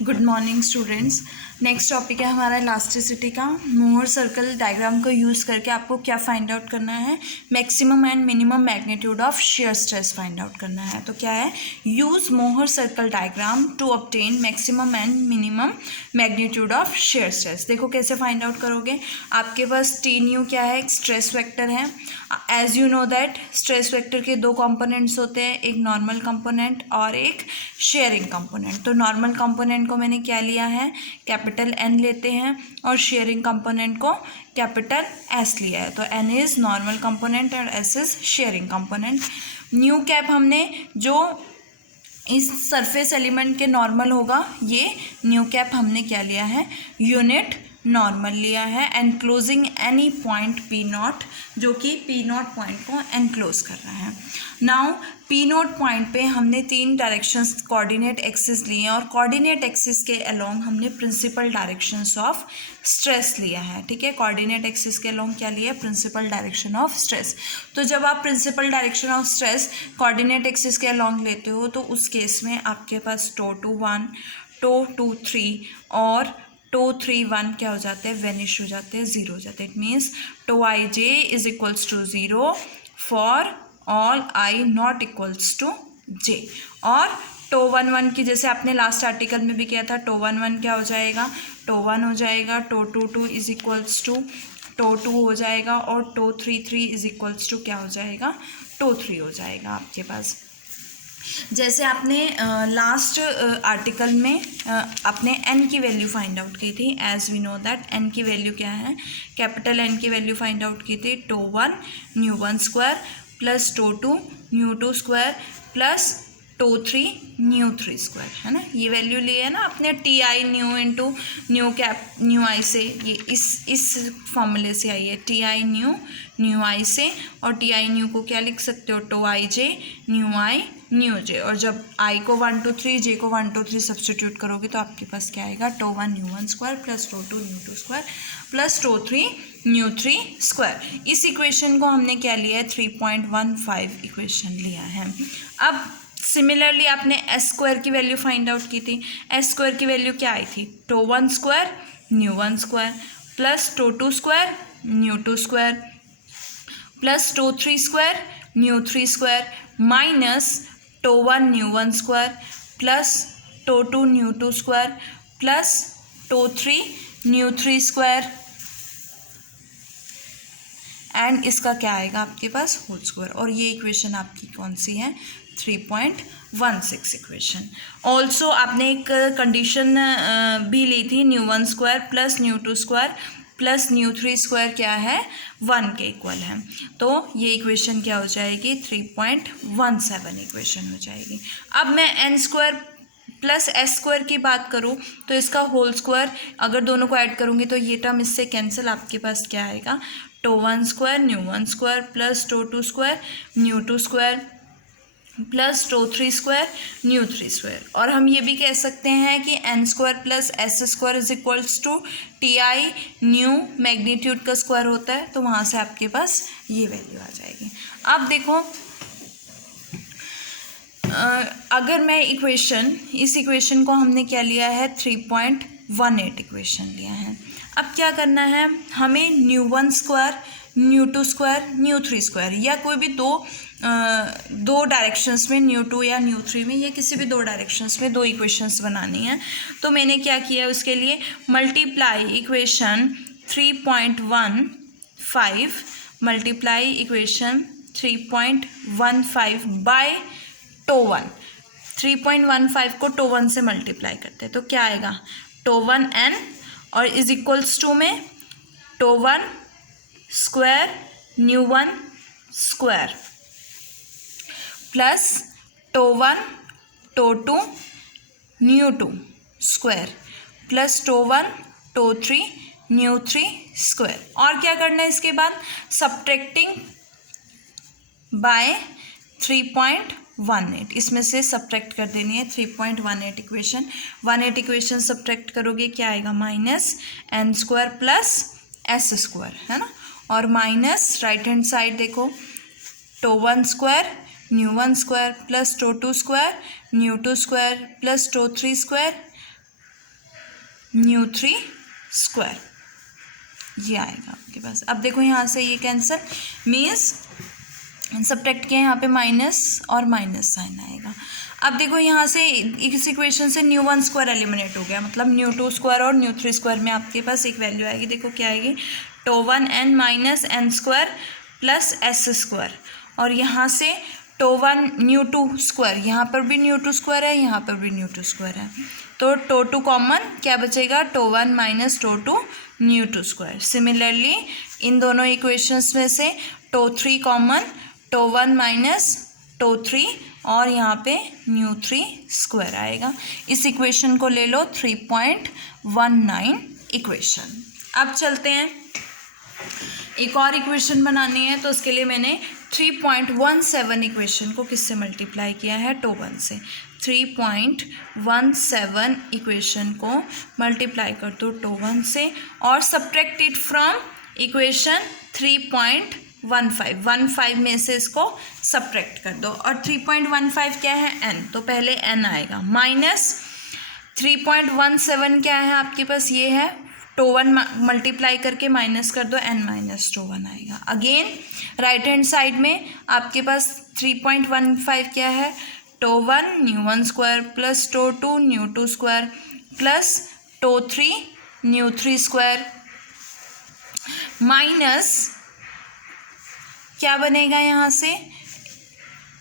Good morning students. Next topic है हमारा elasticity का। मोहर सर्कल डायग्राम को यूज़ करके आपको क्या फाइंड आउट करना है, maximum and minimum magnitude of shear stress find out करना है। तो क्या है, use Mohr circle diagram to obtain maximum and minimum magnitude of shear stress. देखो कैसे फाइंड आउट करोगे। आपके पास टी न्यू क्या है, एक स्ट्रेस वेक्टर है। As you know that stress vector के दो कंपोनेंट्स होते हैं, एक नॉर्मल कंपोनेंट और एक शेयरिंग कंपोनेंट। तो नॉर्मल कंपोनेंट को मैंने क्या लिया है, कैपिटल एन लेते हैं, और शेयरिंग कंपोनेंट को कैपिटल एस लिया है। तो एन इज़ नॉर्मल कंपोनेंट और S is sharing component. New cap हमने जो इस सरफेस एलिमेंट के नॉर्मल होगा, ये न्यू कैप हमने क्या लिया है, यूनिट नॉर्मल लिया है। Enclosing any point P not, जो कि पी नॉट पॉइंट को एनक्लोज कर रहा है। नाउ पी नॉट पॉइंट पे हमने तीन डायरेक्शंस कोऑर्डिनेट एक्सिस लिए हैं, और कोऑर्डिनेट एक्सिस के अलोंग हमने प्रिंसिपल डायरेक्शंस ऑफ स्ट्रेस लिया है। ठीक है, कोऑर्डिनेट एक्सिस के अलोंग क्या लिया है, प्रिंसिपल डायरेक्शन ऑफ स्ट्रेस। तो जब आप principal direction of stress coordinate axis के अलोंग लेते हो, तो उस केस में आपके पास टो टू 1, टो 2 3 और टो 3 1 क्या हो जाते हैं, वेनिश हो जाते हैं, ज़ीरो हो जाते हैं। It means tau i j is equals to zero for all i not equals to j. और टो 1 1 की जैसे आपने लास्ट आर्टिकल में भी किया था, टो 1 1 क्या हो जाएगा, टो 1 हो जाएगा, tau 2 2 is equals to tau 2 हो जाएगा, और टो 3 3 इज इक्वल्स टू क्या हो जाएगा, टो 3 हो जाएगा आपके पास। जैसे आपने लास्ट आर्टिकल में आपने n की वैल्यू फाइंड आउट की थी। As we know that n की वैल्यू क्या है, कैपिटल N की वैल्यू फाइंड आउट की थी, tau 1 nu 1 square plus tau 2 nu 2 square plus tau 3 nu 3 square, है ना। ये वैल्यू ली है ना आपने, t I nu into nu cap nu i से, ये इस फॉर्मूले से आई है, टी आई न्यू आई से। और टी आई न्यू को क्या लिख सकते हो, tau i j nu i nu j. और जब आई को 1 2 3, जे को 1 2 3 सब्सटीट्यूट करोगे तो आपके पास क्या आएगा, tau 1 nu 1 square plus tau 2 nu 2 square plus tau 3 nu 3 square. इस इक्वेशन को हमने क्या लिया है, 3.15 इक्वेशन लिया है। अब सिमिलरली आपने एस स्क्वायर की वैल्यू फाइंड आउट की थी। एस स्क्वायर की वैल्यू क्या आई थी, tau 1 square nu 1 square plus tau 2 square nu 2 square plus tau 3 square nu 3 square minus tau 1 nu 1 square plus tau 2 nu 2 square plus tau 3 nu 3 square, and इसका क्या आएगा आपके पास, होल स्क्वायर। और ये इक्वेशन आपकी कौन सी है, 3.16 इक्वेशन। ऑल्सो आपने एक कंडीशन भी ली थी, new 1 square plus new 2 square plus new 3 square क्या है, 1 के इक्वल है। तो ये इक्वेशन क्या हो जाएगी, 3.17 इक्वेशन हो जाएगी। अब मैं N square plus S square की बात करूँ तो इसका होल स्क्वायर अगर दोनों को ऐड करूँगी तो ये टर्म इससे कैंसिल, आपके पास क्या आएगा, tau 1 square nu 1 square plus tau 2 square nu 2 square plus tau 3 square nu 3 square. और हम ये भी कह सकते हैं कि N square plus S square is equals to T I nu magnitude का स्क्वायर होता है, तो वहाँ से आपके पास ये वैल्यू आ जाएगी। अब देखो, अगर मैं इस इक्वेशन को हमने क्या लिया है, 3.18 इक्वेशन लिया है। अब क्या करना है, हमें new 1 square nu 2 square nu 3 square, या कोई भी दो डायरेक्शंस में, न्यू 2 या न्यू 3 में, या किसी भी दो डायरेक्शंस में दो इक्वेशंस बनानी है। तो मैंने क्या किया, उसके लिए multiply equation 3.15 multiply equation 3.15 by tau 1। 3.15 को टो 1 से मल्टीप्लाई करते हैं तो क्या आएगा, टो 1 n और इज इक्वल्स टू में tau 1 square nu 1 square plus tau 1 tau 2 nu 2 square plus tau 1 tau 3 nu 3 square. और क्या करना है इसके बाद, सब्ट्रैक्टिंग बाय 3.18, इसमें से सब्ट्रैक्ट कर देनी है 3.18 इक्वेशन। 18 इक्वेशन सब्ट्रैक्ट करोगे क्या आएगा, minus N square plus S square, है ना। और माइनस राइट हैंड साइड देखो, tau 1 square nu 1 square plus tau 2 square nu 2 square plus tau 3 square nu three square, ये आएगा आपके पास। अब देखो यहाँ से ये कैंसिल, मीन्स सब्ट्रैक्ट किया, यहाँ पे माइनस और माइनस साइन आएगा। अब देखो यहाँ से इस इक्वेशन से न्यू वन स्क्वायर एलिमिनेट हो गया, मतलब न्यू टू स्क्वायर और न्यू थ्री स्क्वायर में आपके पास एक वैल्यू आएगी। देखो क्या आएगी, tau one N minus N square plus S square, और यहाँ से tau one nu two square, यहाँ पर भी न्यू टू स्क्वायर है, यहाँ पर भी न्यू टू स्क्वायर है, तो टो टू कॉमन क्या बचेगा, tau one minus tau two nu two square. Similarly इन दोनों इक्वेशंस में से tau three common, tau one minus tau three, और यहाँ पे न्यू थ्री स्क्वायर आएगा। इस इक्वेशन को ले लो 3.19 इक्वेशन। अब चलते हैं, एक और इक्वेशन बनानी है, तो उसके लिए मैंने 3.17 इक्वेशन को किससे मल्टीप्लाई किया है, टो वन से। 3.17 इक्वेशन को मल्टीप्लाई कर दो टो वन से, और सब्ट्रैक्ट इट फ्रॉम इक्वेशन 3.15 में से इसको सब्ट्रैक्ट कर दो। और 3.15 क्या है, n, तो पहले n आएगा, माइनस 3.17 क्या है आपके पास, ये है, टो वन मल्टीप्लाई करके माइनस कर दो, n माइनस टो वन आएगा। अगेन राइट हैंड साइड में आपके पास 3.15 क्या है, tau one nu one square plus tau two nu two square plus tau three nu three square, minus क्या बनेगा यहाँ से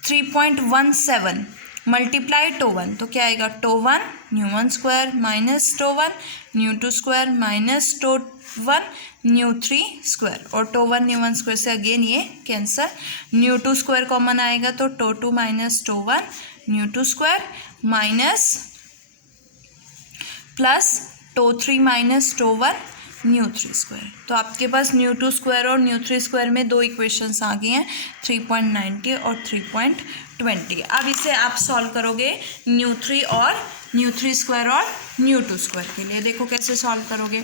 3.17 मल्टीप्लाई टो वन, तो क्या आएगा, tau one nu one square minus tau one nu two square minus tau one nu three square, और tau one nu one square से again ये cancel, nu two square common आएगा, तो tau two minus tau one nu two square minus plus tau three minus tau one nu three square. तो आपके पास nu two square और nu three square में दो इक्वेशंस आ गई हैं, 3.90 और 3.20। अब इसे आप सॉल्व करोगे न्यू थ्री स्क्वायर और न्यू टू स्क्वायर के लिए। देखो कैसे सॉल्व करोगे,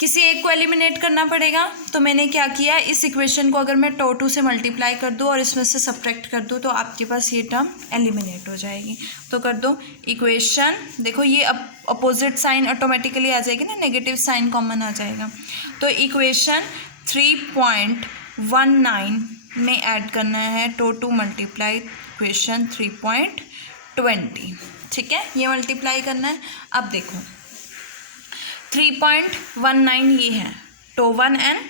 किसी एक को एलिमिनेट करना पड़ेगा। तो मैंने क्या किया, इस इक्वेशन को अगर मैं टो टू से मल्टीप्लाई कर दूँ और इसमें से सब्ट्रैक्ट कर दूँ, तो आपके पास ये टर्म एलिमिनेट हो जाएगी। तो कर दो इक्वेशन, देखो ये अपोजिट साइन ऑटोमेटिकली आ जाएगी ना, नेगेटिव साइन कॉमन आ जाएगा। तो इक्वेशन 3.19 में ऐड करना है टो टू मल्टीप्लाई इक्वेशन 3.20, ठीक है, ये मल्टीप्लाई करना है। अब देखो 3.19 ये है, tau one N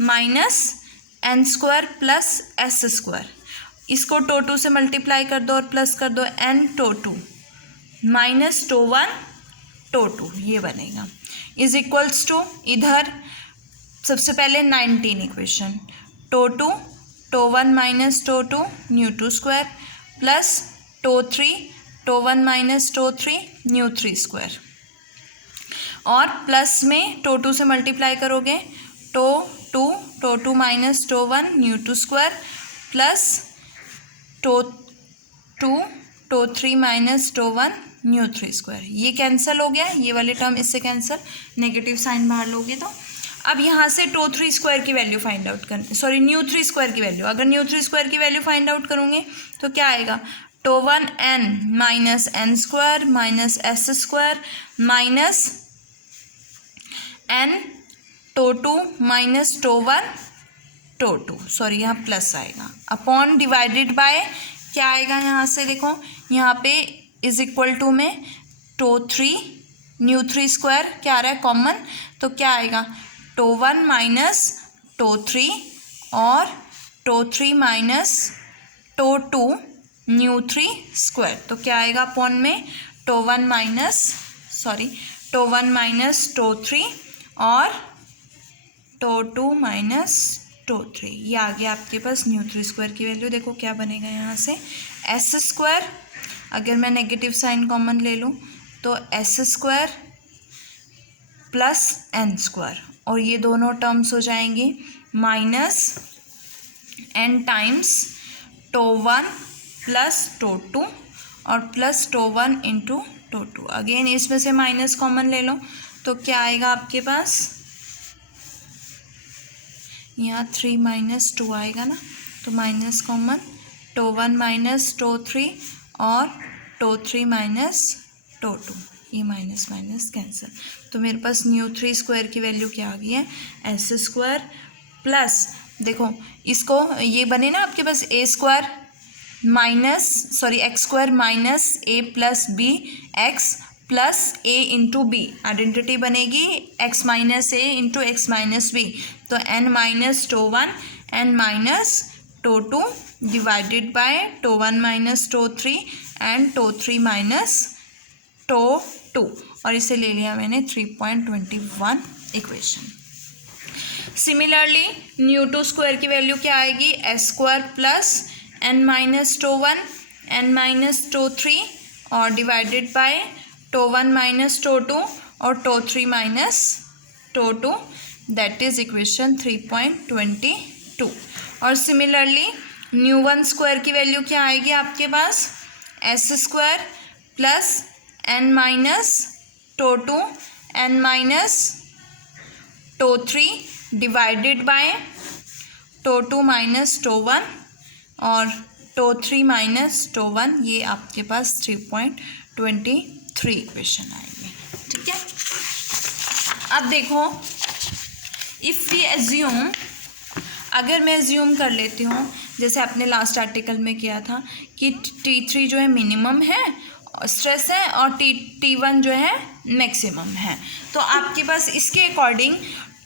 minus N square plus S square, इसको टो टू से मल्टीप्लाई कर दो और प्लस कर दो N tau two minus tau one tau two, ये बनेगा, इज इक्वल्स टू, इधर सबसे पहले 19 equation, tau one minus tau two nu two square plus tau one minus tau three nu three square, और प्लस में tau two से multiply करोगे, tau two minus tau one nu two square plus tau three minus tau one nu three square, ये cancel हो गया, ये वाले term इससे कैंसिल, नेगेटिव साइन बाहर लोगे तो। अब यहाँ से टो थ्री स्क्वायर की वैल्यू फाइंड आउट करनी, सॉरी न्यू थ्री स्क्वायर की वैल्यू, अगर न्यू थ्री स्क्वायर की वैल्यू फाइंड आउट करूँगे तो क्या आएगा, tau one N minus N square minus S square minus N tau two minus tau one tau two, sorry यहाँ plus आएगा, upon divided by क्या आएगा यहाँ से, देखो यहाँ पे इज इक्वल टू में tau three nu three square क्या आ रहा है कॉमन, तो क्या आएगा, tau one minus tau three और tau three minus tau two nu three square, तो क्या आएगा अपॉन में tau one minus tau three और tau two minus tau three, ये आ गया आपके पास न्यू थ्री स्क्वायर की वैल्यू। देखो क्या बनेगा यहाँ से, एस स्क्वायर, अगर मैं नेगेटिव साइन कॉमन ले लूँ तो s square plus n square, और ये दोनों टर्म्स हो जाएंगे minus n times tau one plus tau two और plus tau one into tau two, again इसमें से माइनस कॉमन ले लो तो क्या आएगा आपके पास, यहाँ 3 माइनस 2 आएगा ना, तो minus common, tau one minus tau three और tau three minus tau two, ये माइनस माइनस कैंसिल, तो मेरे पास न्यू 3 स्क्वायर की वैल्यू क्या आ गई है, एस स्क्वायर प्लस, देखो इसको ये बने ना आपके पास a square minus x square minus a plus b x plus a into b, identity बनेगी x minus a into x minus b, तो n minus tau one N minus tau two divided by tau one minus tau three and tau three minus tau two, और इसे ले लिया मैंने 3.21 equation. Similarly nu two square की value क्या आएगी, s square plus N minus tau one N minus tau three और divided by tau one minus tau two और tau three minus tau two, that is equation 3.22। और similarly nu one square की value क्या आएगी आपके पास, s square plus N minus tau two n minus tau three divided by tau two minus tau one और tau three minus tau one, ये आपके पास 3.23 equation आएगी। ठीक है, अब देखो इफ़ वी एज्यूम, अगर मैं एज्यूम कर लेती हूँ जैसे आपने लास्ट आर्टिकल में किया था कि T3 जो है मिनिमम है स्ट्रेस है और T1 जो है मैक्सिमम है, तो आपके पास इसके according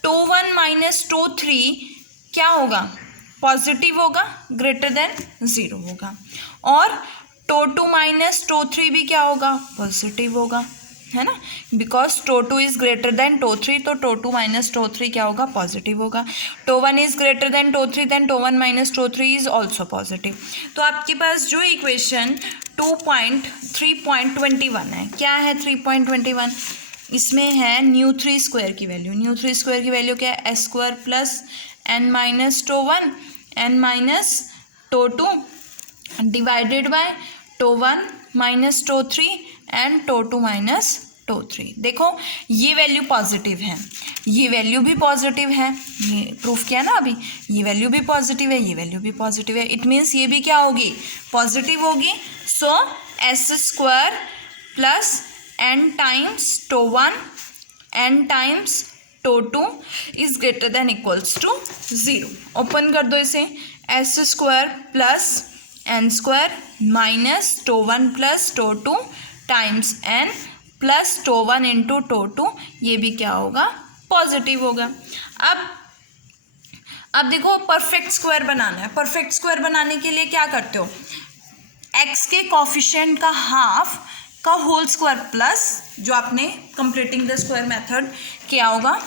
tau one minus tau three क्या होगा, पॉजिटिव होगा, ग्रेटर देन ज़ीरो होगा, और tau two minus tau three भी क्या होगा, पॉजिटिव होगा, है ना, because tau two is greater than tau three, तो tau two minus tau three क्या होगा, पॉजिटिव होगा। Tau one is greater than tau three, then tau one minus tau three is also positive. तो आपके पास जो इक्वेशन 3.21 है, क्या है 3.21, इसमें है न्यू थ्री स्क्वायर की वैल्यू, न्यू थ्री स्क्वायर की वैल्यू क्या है, S square plus N minus tau one N minus tau two divided by tau one minus tau three and tau two minus tau three. देखो ये value positive है, ये value भी positive है, ये प्रूफ किया ना अभी, ये वैल्यू भी पॉजिटिव है, ये वैल्यू भी पॉजिटिव है, इट मीन्स ये भी क्या होगी, पॉजिटिव होगी। So s square plus n times tau one n times tau two is greater than equals to zero. Open कर दो इसे, s square plus n square minus tau one plus tau two times n plus tau one into tau two, ये भी क्या होगा, positive होगा। अब देखो परफेक्ट स्क्वायर बनाना है, परफेक्ट स्क्वायर बनाने के लिए क्या करते हो, एक्स के कॉफिशिएंट का हाफ का होल स्क्वायर प्लस, जो आपने कंप्लीटिंग द स्क्वायर मेथड किया होगा,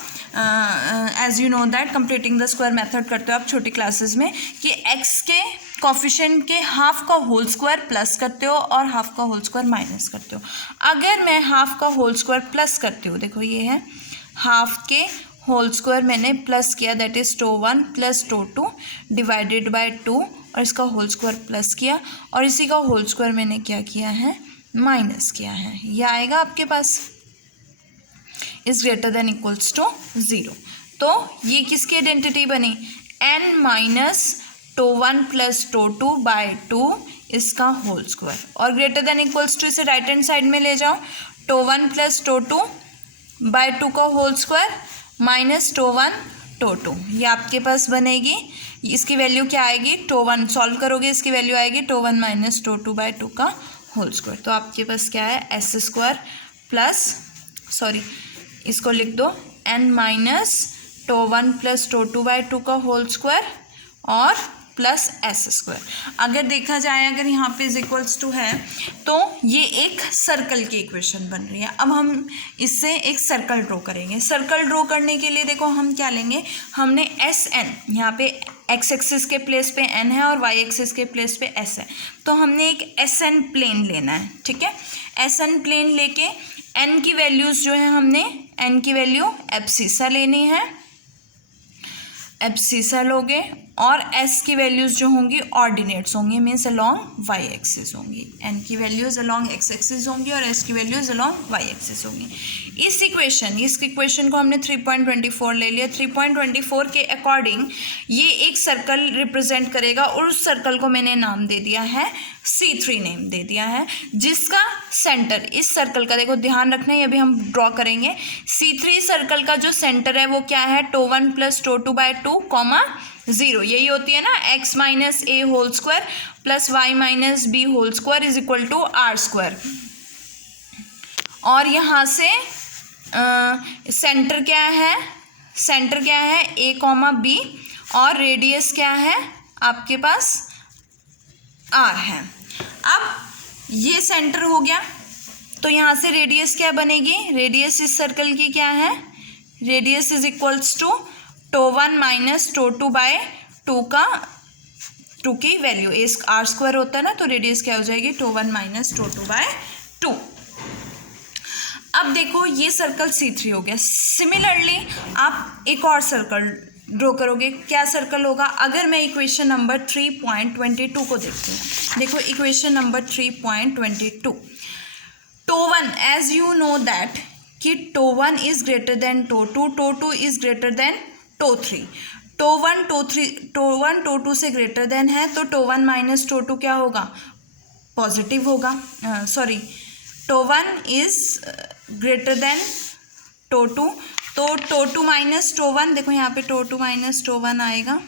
as you know that completing the square method करते हो आप छोटी क्लासेस में, कि एक्स के कॉफिशिएंट के हाफ का होल स्क्वायर प्लस करते हो और हाफ का होल स्क्वायर माइनस करते हो। अगर मैं हाफ का होल स्क्वायर प्लस करती हूँ, देखो ये है हाफ के होल स्क्वायर मैंने प्लस किया, that is tau one plus tau two divided by two, और इसका होल स्क्वायर प्लस किया और इसी का होल स्क्वायर मैंने क्या किया है, माइनस किया है, ये आएगा आपके पास is greater than equals to zero. तो ये किसकी आइडेंटिटी बनी, n minus tau one plus tau two by two इसका होल स्क्वायर, और ग्रेटर देन इक्वल्स टू इसे राइट हैंड साइड में ले जाओ, tau one plus tau two by two का whole square minus tau one tau two, ये आपके पास बनेगी। इसकी वैल्यू क्या आएगी, टो वन सॉल्व करोगे इसकी वैल्यू आएगी tau one minus tau two by two का होल स्क्वायर। तो आपके पास क्या है, एस स्क्वायर प्लस इसको लिख दो N minus tau one plus tau two by two का होल स्क्वायर और प्लस एस स्क्वायर। अगर देखा जाए, अगर यहाँ पे इज इक्वल्स टू है तो ये एक सर्कल की इक्वेशन बन रही है। अब हम इससे एक सर्कल ड्रॉ करेंगे। सर्कल ड्रॉ करने के लिए देखो हम क्या लेंगे, हमने एस एन, यहाँ पे एक्स एक्सिस के प्लेस पे एन है और वाई एक्सिस के प्लेस पे एस है, तो हमने एक एस एन प्लेन लेना है। ठीक है, एस एन प्लेन लेके एन की वैल्यूज़ जो है, हमने एन की वैल्यू एब्सिसा लेनी है, एब्सिसा लोगे और एस की वैल्यूज़ जो होंगी ऑर्डिनेट्स होंगी, मीन्स अलॉन्ग वाई एक्सिस होंगी। एन की वैल्यूज़ अलॉन्ग एक्स एक्सिस होंगी और एस की वैल्यूज़ अलॉन्ग वाई एक्सिस होंगी। इस इक्वेशन को हमने 3.24 ले लिया। 3.24 के अकॉर्डिंग ये एक सर्कल रिप्रेजेंट करेगा और उस सर्कल को मैंने नाम दे दिया है C3 नेम दे दिया है, जिसका सेंटर इस सर्कल का, देखो ध्यान रखना है, ये भी हम ड्रॉ करेंगे। C3 सर्कल का जो सेंटर है वो क्या है, टो1 प्लस टो2/2 कॉमा 0, यही होती है ना x minus A whole square plus Y minus B whole square is equal to R square. और यहाँ से सेंटर क्या है, ए कॉमा बी और रेडियस क्या है आपके पास आर है। अब ये सेंटर हो गया, तो यहाँ से रेडियस क्या बनेगी, रेडियस इस सर्कल की क्या है, radius is equals to tau one minus टो2/2 का 2 की वैल्यू आर स्क्वायर होता है ना, तो रेडियस क्या हो जाएगी, टो1 माइनस टो2/2। अब देखो ये सर्कल C3 हो गया। सिमिलरली आप एक और सर्कल ड्रॉ करोगे, क्या सर्कल होगा, अगर मैं इक्वेशन नंबर 3.22 को देखती हूँ। देखो equation number 3.22, tau one as you know that कि tau one is greater than tau two, tau two is greater than tau three, tau one tau two से ग्रेटर देन है, तो टो1 माइनस टो2 क्या होगा, पॉजिटिव होगा। Sorry, to is greater than tau two, तो टो2 माइनस टो1, देखो यहाँ पे टो2 माइनस टो1 आएगा,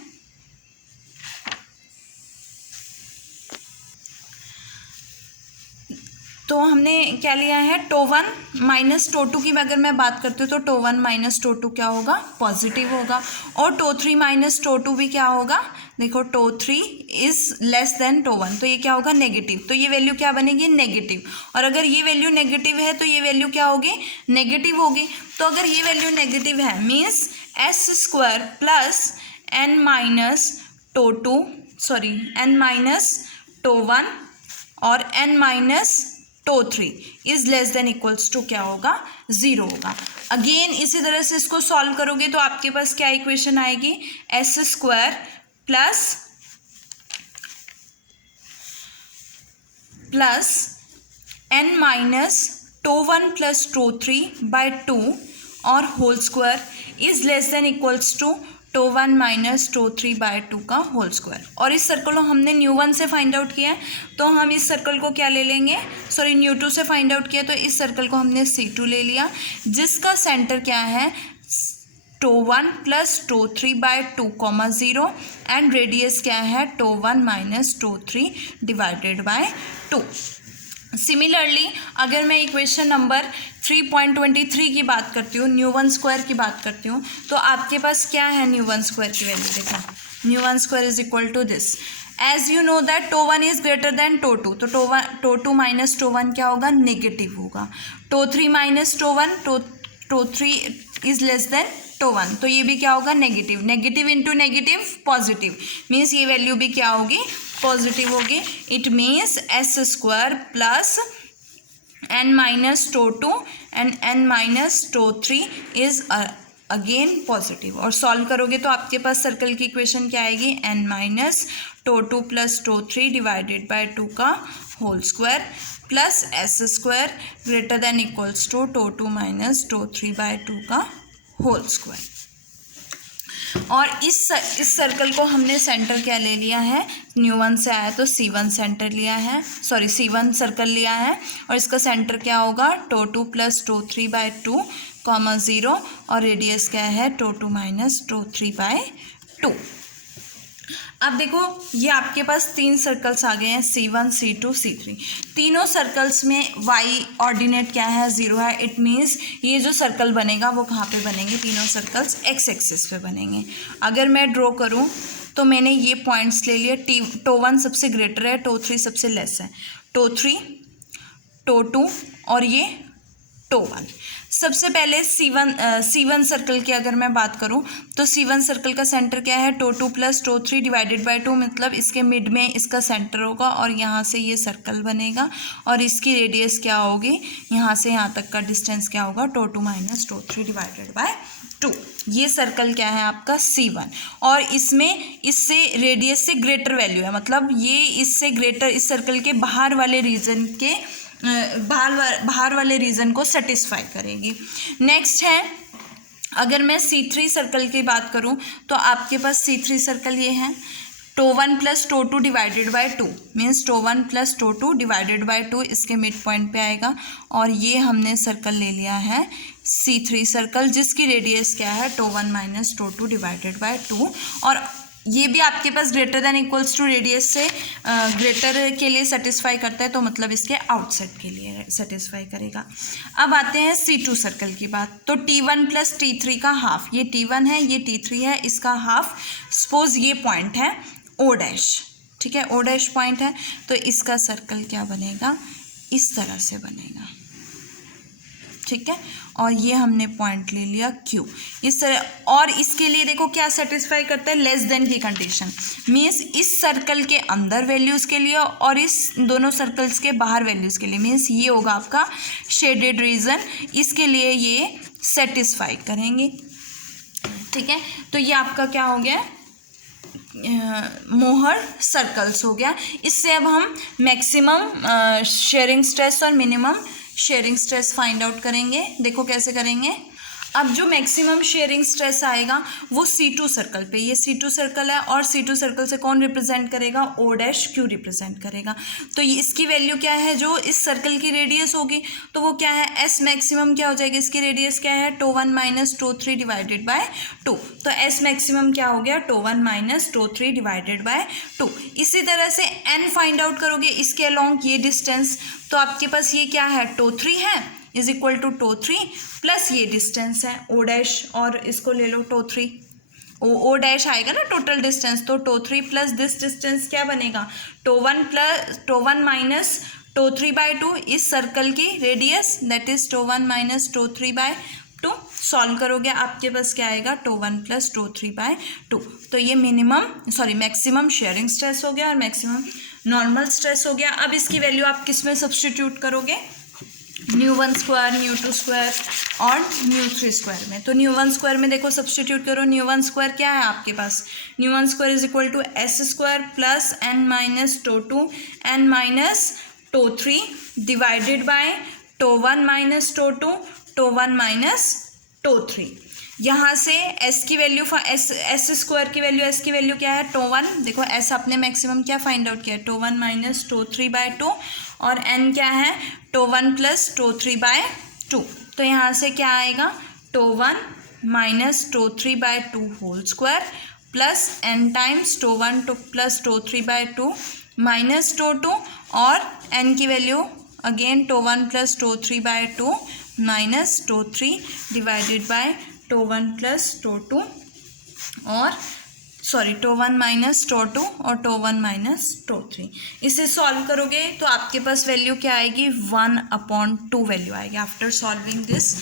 तो हमने क्या लिया है, टो1 माइनस टो2 की अगर मैं बात करती हूँ तो टो1 माइनस टो2 क्या होगा, पॉजिटिव होगा। और टो3 माइनस टो2 भी क्या होगा, देखो टो3 इज लेस देन टो1, तो ये क्या होगा, नेगेटिव, तो ये वैल्यू क्या बनेगी, नेगेटिव। और अगर ये वैल्यू नेगेटिव है तो ये वैल्यू क्या होगी, नेगेटिव होगी। तो अगर ये वैल्यू नेगेटिव है means s² plus n minus tau two, sorry n minus tau one और n minus tau three is less than equals to क्या होगा, 0 होगा। अगेन इसी तरह से इसको सॉल्व करोगे तो आपके पास क्या इक्वेशन आएगी, s² plus n minus tau one plus टो3/2 और whole square is less than equals to tau one minus टो3/2 का होल स्क्वायर। और इस सर्कल को हमने न्यू1 से फाइंड आउट किया है, तो हम इस सर्कल को क्या ले लेंगे, सॉरी न्यू2 से फाइंड आउट किया, तो इस सर्कल को हमने C2 ले लिया, जिसका सेंटर क्या है, tau one plus टो3/2 comma 0 and radius क्या है, टो1 माइनस टो3/2। सिमिलरली अगर मैं इक्वेशन नंबर 3.23 की बात करती हूँ, न्यू1 स्क्वायर की बात करती हूँ, तो आपके पास क्या है, न्यू1 स्क्वायर की वैल्यू देखो, nu one square is equal to this, as you know that tau one is greater than tau two, तो टो2 माइनस टो1 क्या होगा, नेगेटिव होगा। Tau three minus tau one, tau three is less than tau one, तो ये भी क्या होगा, negative, negative into negative positive, means ये वैल्यू भी क्या होगी, पॉजिटिव होगी। It means s² plus n minus tau two and n minus tau three is again positive. और सॉल्व करोगे तो आपके पास सर्कल की इक्वेशन क्या आएगी, n माइनस टो2 प्लस टो3/2 का whole square plus s² greater than equals to tau two minus टो3/2 का होल स्क्वायर। और इस सर्कल को हमने सेंटर क्या ले लिया है, न्यू1 से आया तो C1 सेंटर लिया है, सॉरी C1 सर्कल लिया है, और इसका सेंटर क्या होगा, टो2 प्लस टो3/2 कॉमा 0 और रेडियस क्या है, टो2 माइनस टो3/2। अब देखो ये आपके पास 3 सर्कल्स आ गए हैं, C1 C2 C3। तीनों सर्कल्स में y ऑर्डिनेट क्या है, 0 है। इट मीन्स ये जो सर्कल बनेगा वो कहाँ पे बनेंगे, तीनों सर्कल्स x एक्सिस पे बनेंगे। अगर मैं ड्रॉ करूँ तो मैंने ये पॉइंट्स ले लिए, टो1 सबसे ग्रेटर है, टो3 सबसे लेस है, टो3 टो2 और ये टो1। सबसे पहले C1 सर्कल की अगर मैं बात करूं तो C1 सर्कल का सेंटर क्या है, टो2 प्लस टो3 डिवाइडेड बाय 2, मतलब इसके मिड में इसका सेंटर होगा और यहाँ से ये सर्कल बनेगा और इसकी रेडियस क्या होगी, यहाँ से यहाँ तक का डिस्टेंस क्या होगा, टो2 माइनस टो3 डिवाइडेड बाय 2। ये सर्कल क्या है आपका C1 और इसमें इससे रेडियस से ग्रेटर वैल्यू है, मतलब ये इससे ग्रेटर, इस सर्कल के बाहर वाले रीजन के बाहर वाले रीजन को सेटिस्फाई करेगी। नेक्स्ट है, अगर मैं C3 सर्कल की बात करूं तो आपके पास C3 सर्कल ये है, tau one plus tau two divided by 2, means tau one plus tau two divided by 2 इसके मिड पॉइंट पे आएगा और ये हमने सर्कल ले लिया है C3 सर्कल, जिसकी रेडियस क्या है, tau one minus tau two divided by 2, और ये भी आपके पास greater than equals to radius से ग्रेटर के लिए सेटिस्फाई करता है, तो मतलब इसके आउटसाइड के लिए सेटिस्फाई करेगा। अब आते हैं C2 सर्कल की बात, तो T1 प्लस T3 का हाफ, ये T1 है ये T3 है, इसका हाफ, सपोज ये पॉइंट है O डैश, ठीक है, O डैश पॉइंट है, तो इसका सर्कल क्या बनेगा, इस तरह से बनेगा, ठीक है, और ये हमने पॉइंट ले लिया Q इस तरह, और इसके लिए देखो क्या सेटिस्फाई करता है, लेस देन की कंडीशन, मीन्स इस सर्कल के अंदर वैल्यूज़ के लिए और इस दोनों सर्कल्स के बाहर वैल्यूज़ के लिए, मीन्स ये होगा आपका शेडेड रीजन, इसके लिए ये सेटिस्फाई करेंगे, ठीक है। तो ये आपका क्या हो गया, मोहर सर्कल्स हो गया। इससे अब हम मैक्सिमम शेयरिंग स्ट्रेस और minimum sharing stress find out करेंगे। देखो कैसे करेंगे। अब जो मैक्सिमम शेयरिंग स्ट्रेस आएगा वो C2 सर्कल पे, ये C2 सर्कल है और C2 सर्कल से कौन रिप्रेजेंट करेगा, O डैश Q रिप्रेजेंट करेगा। तो ये इसकी वैल्यू क्या है, जो इस सर्कल की रेडियस होगी तो वो क्या है, S मैक्सिमम क्या हो जाएगी, इसकी रेडियस क्या है, tau one minus tau three divided by 2, तो S मैक्सिमम क्या हो गया, to minus tau three divided by 2। इसी तरह से N फाइंड आउट करोगे इसके अलोंग ये डिस्टेंस, तो आपके पास ये क्या है, टो3 है इज इक्वल टू टो3 प्लस ये डिस्टेंस है O डैश, और इसको ले लो टो3, O डैश आएगा ना टोटल डिस्टेंस, तो टो3 प्लस दिस डिस्टेंस क्या बनेगा, टो1 माइनस टो3 बाय 2, इस सर्कल की radius that is tau one minus tau three by 2। Solve करोगे आपके पास क्या आएगा, टो1 प्लस टो3 बाय 2। तो ये मैक्सिमम शेयरिंग स्ट्रेस हो गया और मैक्सिमम नॉर्मल स्ट्रेस हो गया। अब इसकी वैल्यू आप किस में सब्सटीट्यूट करोगे, न्यू1 स्क्वायर, न्यू2 स्क्वायर और न्यू3 स्क्वायर में। तो न्यू1 स्क्वायर में देखो सब्सटीट्यूट करो, न्यू1 स्क्वायर क्या है आपके पास, nu one square is equal to s square plus N minus tau two n minus tau three divided by tau one minus tau two tau one minus tau three. यहाँ से s की वैल्यू एस स्क्वायर की वैल्यू, s की वैल्यू क्या है, टो1, देखो s आपने maximum क्या फाइंड आउट किया, टो1 माइनस टो3 बाय 2, और n क्या है, टो1 प्लस टो3 बाय 2। तो यहाँ से क्या आएगा, tau one minus tau three by 2 whole square plus n times tau one plus tau three by 2 minus tau two, और n की value again tau one plus tau three by 2 minus tau three divided by tau one plus tau two और tau one minus tau two और tau one minus टो3। इसे solve करोगे तो आपके पास value क्या आएगी, 1/2 वैल्यू आएगी। After solving this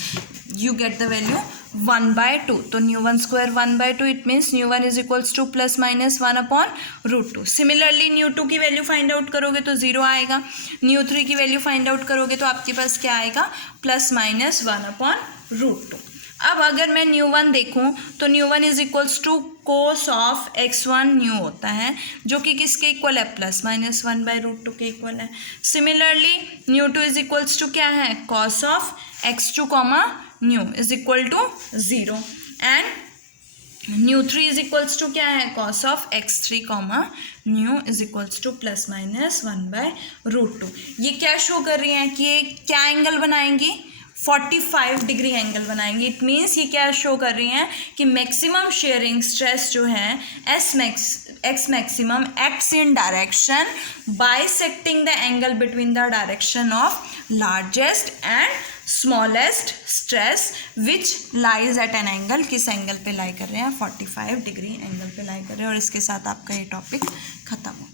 you get the value 1/2। तो nu one square 1/2, it means nu one is equals to plus minus 1/√2। Similarly nu two की वैल्यू फाइंड आउट करोगे तो 0 आएगा, न्यू3 की वैल्यू फाइंड आउट करोगे तो आपके पास क्या आएगा, प्लस माइनस 1/√2। अब अगर मैं न्यू1 देखूं तो nu one is equals to cos of x1 nu होता है, जो कि किसके इक्वल है, प्लस माइनस 1/√2 के इक्वल है। Similarly nu two is equals to क्या है, cos of x2 comma nu is equal to 0, and न्यू3 इज इक्वल्स टू क्या है, cos of x3 comma nu is equals to plus minus 1/√2। ये क्या शो कर रही हैं कि ये क्या एंगल बनाएंगी, 45 डिग्री एंगल बनाएंगे। इट मीन्स ये क्या शो कर रही हैं कि मैक्सिमम शेयरिंग स्ट्रेस जो है x maximum acts in direction bisecting the angle between the direction of largest and smallest stress which lies at an angle, किस एंगल पे लाई कर रहे हैं, 45 डिग्री एंगल पे लाई कर रहे हैं। और इसके साथ आपका ये टॉपिक खत्म हो